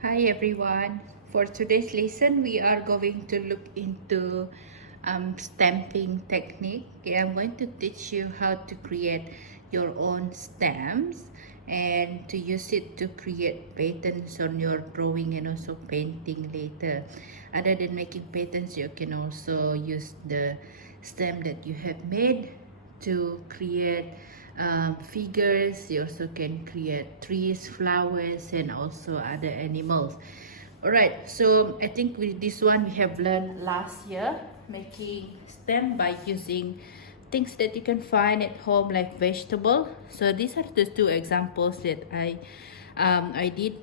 Hi everyone. For today's lesson, we are going to look into stamping technique. Okay, I'm going to teach you how to create your own stamps and to use it to create patterns on your drawing and also painting later. Other than making patterns, you can also use the stamp that you have made to create figures. You also can create trees, flowers, and also other animals. Alright, so I think with this one we have learned last year making stem by using things that you can find at home like vegetable. So these are the two examples that I did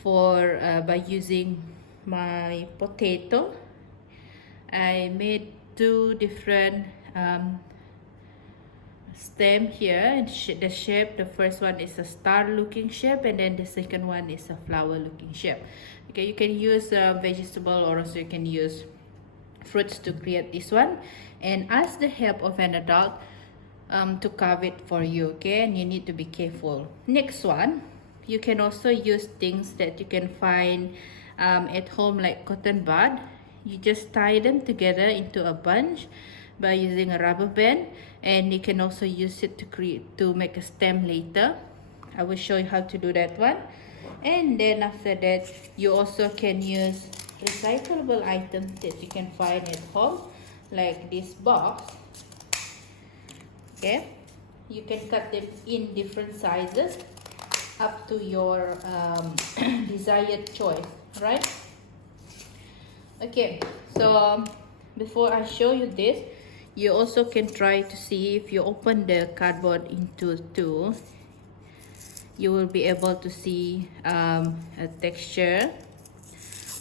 for by using my potato. I made two different stem here, and the shape, the first one is a star looking shape, and then the second one is a flower looking shape. Okay, you can use vegetable, or also you can use fruits to create this one, and ask the help of an adult to carve it for you. Okay, and you need to be careful. Next one, you can also use things that you can find at home like cotton bud. You just tie them together into a bunch by using a rubber band, and you can also use it to make a stem later. I will show you how to do that one. And then after that, you also can use recyclable items that you can find at home, like this box. Okay, you can cut them in different sizes up to your desired choice, right? Okay, so before I show you this, you also can try to see if you open the cardboard into two, you will be able to see a texture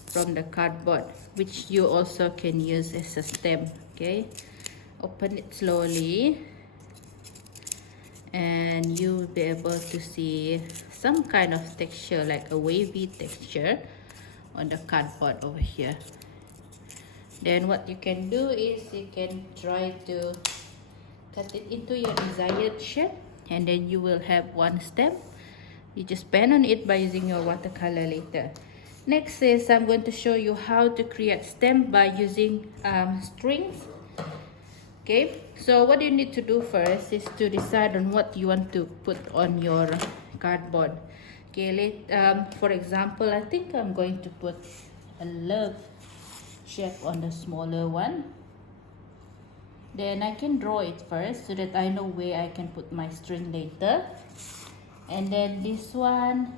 from the cardboard, which you also can use as a stem. Okay, open it slowly and you will be able to see some kind of texture, like a wavy texture on the cardboard over here. Then what you can do is you can try to cut it into your desired shape, and then you will have one stem. You just pen on it by using your watercolor later. Next is I'm going to show you how to create stem by using strings. Okay, so what you need to do first is to decide on what you want to put on your cardboard. Okay, for example, I think I'm going to put a love shape on the smaller one. Then I can draw it first so that I know where I can put my string later. And then this one,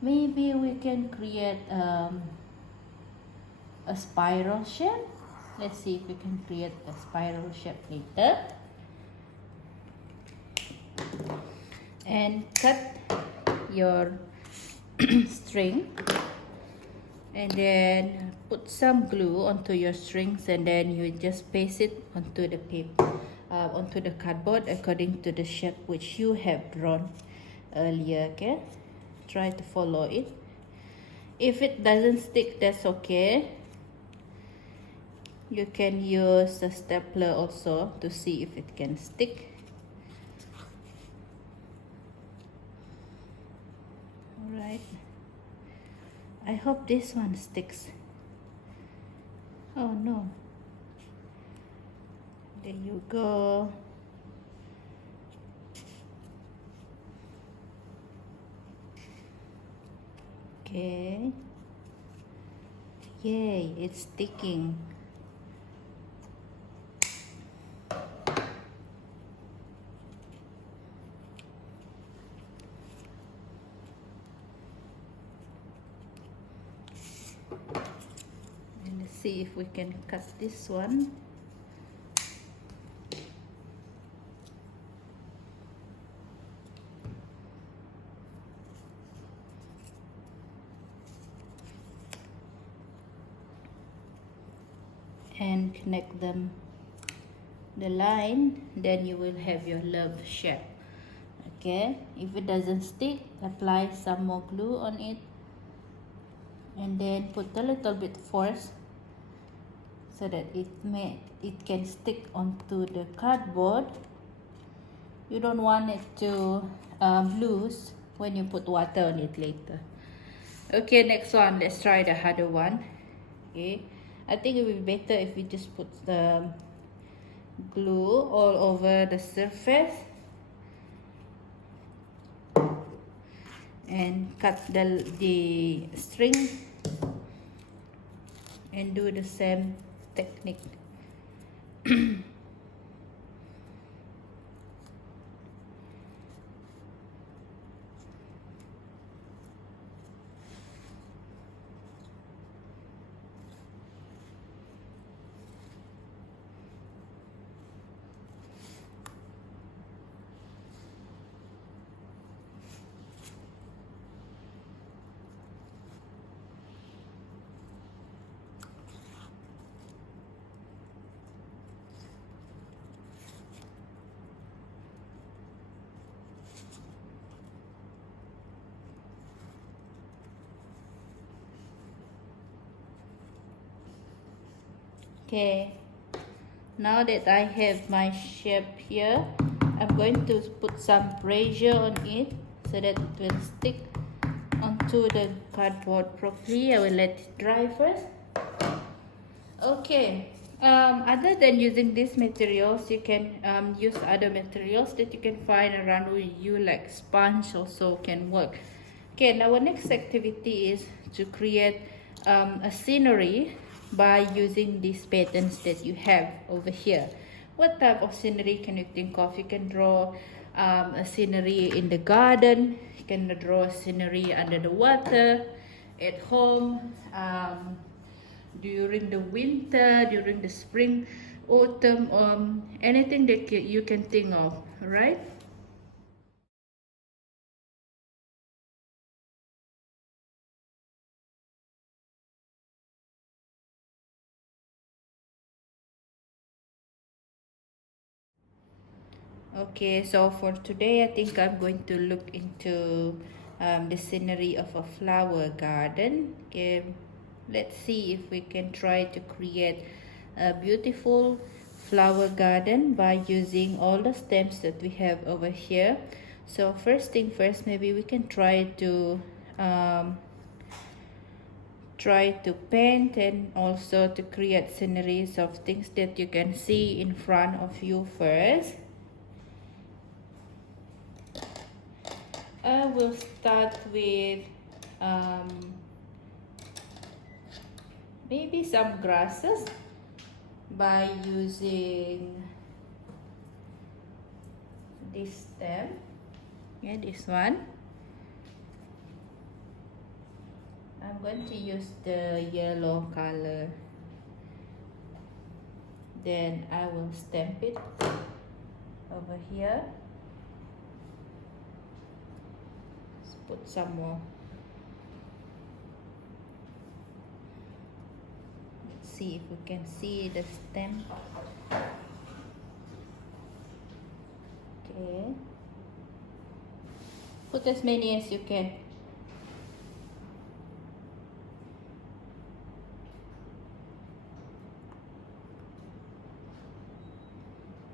maybe we can create a spiral shape. Let's see if we can create a spiral shape later. And cut your string, and then put some glue onto your strings, and then you just paste it onto the paper, onto the cardboard according to the shape which you have drawn earlier. Okay, try to follow it. If it doesn't stick, that's okay. You can use a stapler also to see if it can stick. Alright, I hope this one sticks. Oh no, there you go. Okay, yay, it's sticking. And let's see if we can cut this one. And connect them, the line, then you will have your love shape. Okay, if it doesn't stick, apply some more glue on it, and then put a little bit force so that it can stick onto the cardboard. You don't want it to loose when you put water on it later. Okay, next one, let's try the harder one. Okay, I think it would be better if we just put the glue all over the surface and cut the string and do the same technique. Okay, now that I have my shape here, I'm going to put some pressure on it so that it will stick onto the cardboard properly. I will let it dry first. Okay, other than using these materials, you can use other materials that you can find around with you, like sponge also can work. Okay, now our next activity is to create a scenery by using these patterns that you have over here. What type of scenery can you think of? You can draw a scenery in the garden, you can draw a scenery under the water, at home, during the winter, during the spring, autumn, anything that you can think of, right? Okay, so for today, I think I'm going to look into the scenery of a flower garden. Okay, let's see if we can try to create a beautiful flower garden by using all the stems that we have over here. So first thing first, maybe we can um, try to paint and also to create sceneries of things that you can see in front of you first. I will start with maybe some grasses by using this stem. Yeah, this one. I'm going to use the yellow color. Then I will stamp it over here. Let's put some more. Let's see if we can see the stem. Okay. Put as many as you can.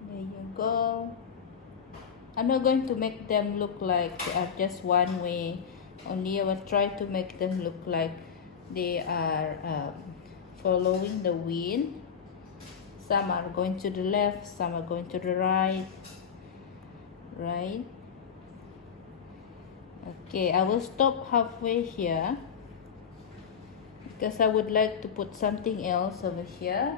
There you go. I'm not going to make them look like they are just one way. Only I will try to make them look like they are following the wind. Some are going to the left, some are going to the right. Right? Okay, I will stop halfway here because I would like to put something else over here.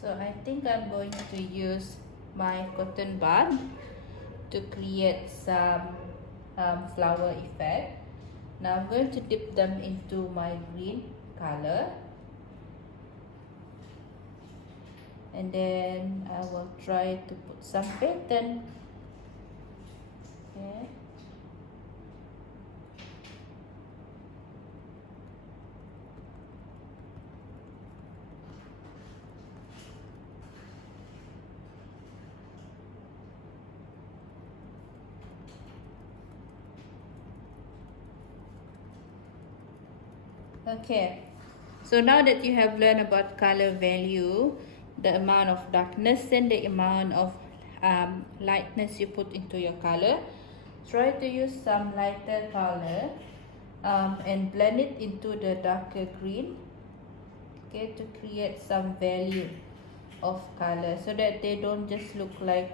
So I think I'm going to use my cotton bud to create some flower effect. Now I'm going to dip them into my green color. And then I will try to put some pattern. Okay. Okay, so now that you have learned about color value, the amount of darkness and the amount of lightness you put into your color, try to use some lighter color and blend it into the darker green, okay, to create some value of color so that they don't just look like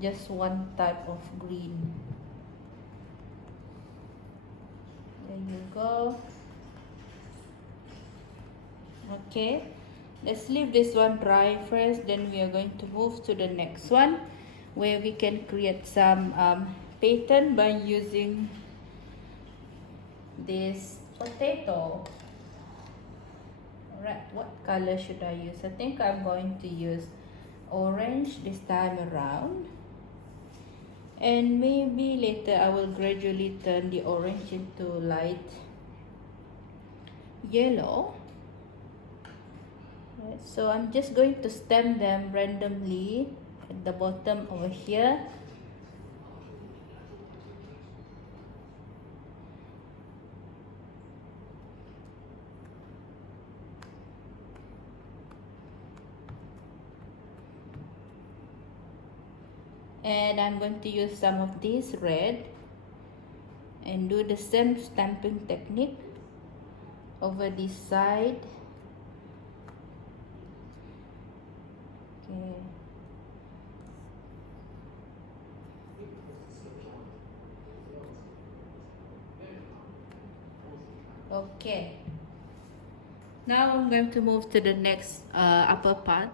just one type of green. There you go. Okay, let's leave this one dry first, then we are going to move to the next one where we can create some pattern by using this potato. Alright, what color should I use? I think I'm going to use orange this time around, and maybe later I will gradually turn the orange into light yellow. Right, so I'm just going to stem them randomly at the bottom over here. And I'm going to use some of this red and do the same stamping technique over this side. Okay. Okay. Now I'm going to move to the next upper part.